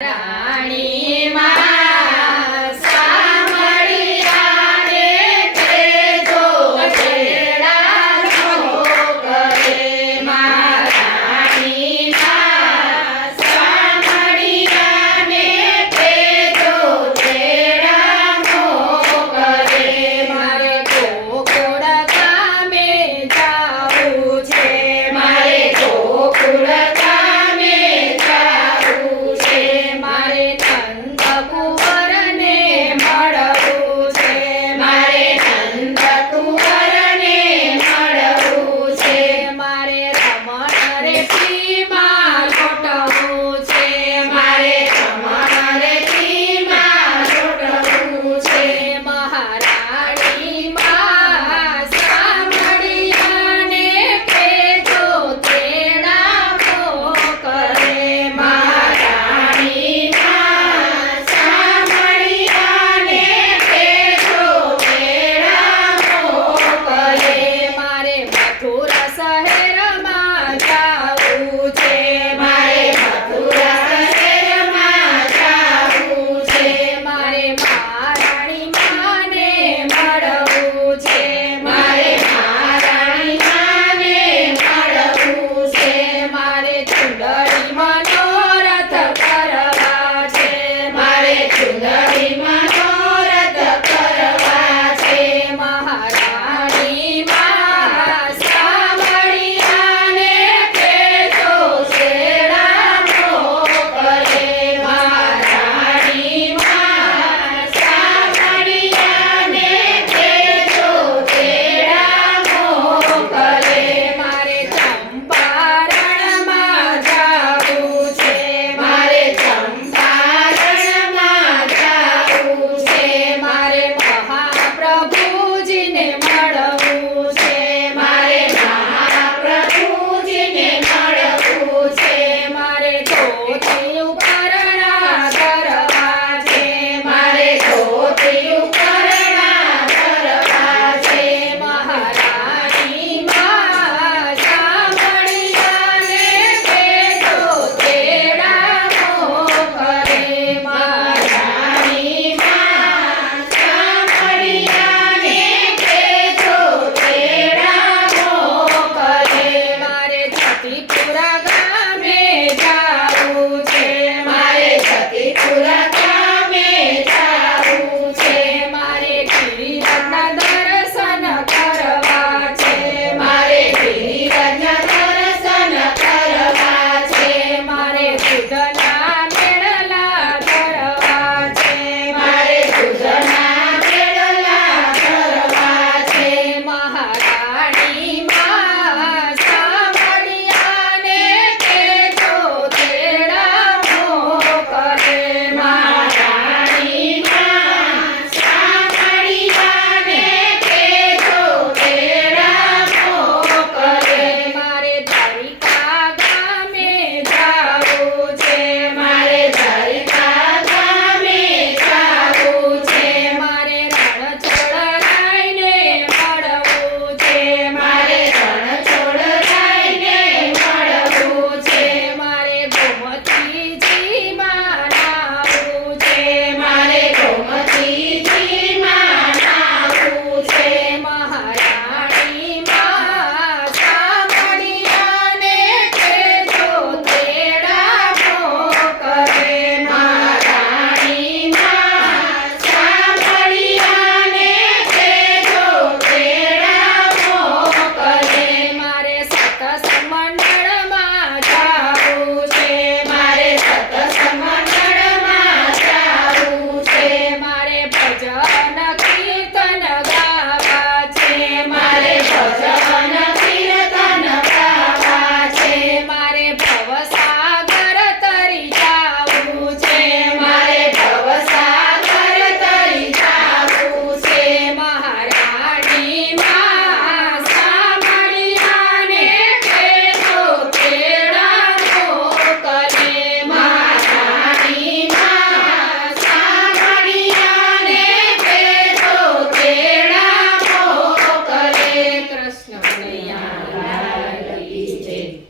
Yeah.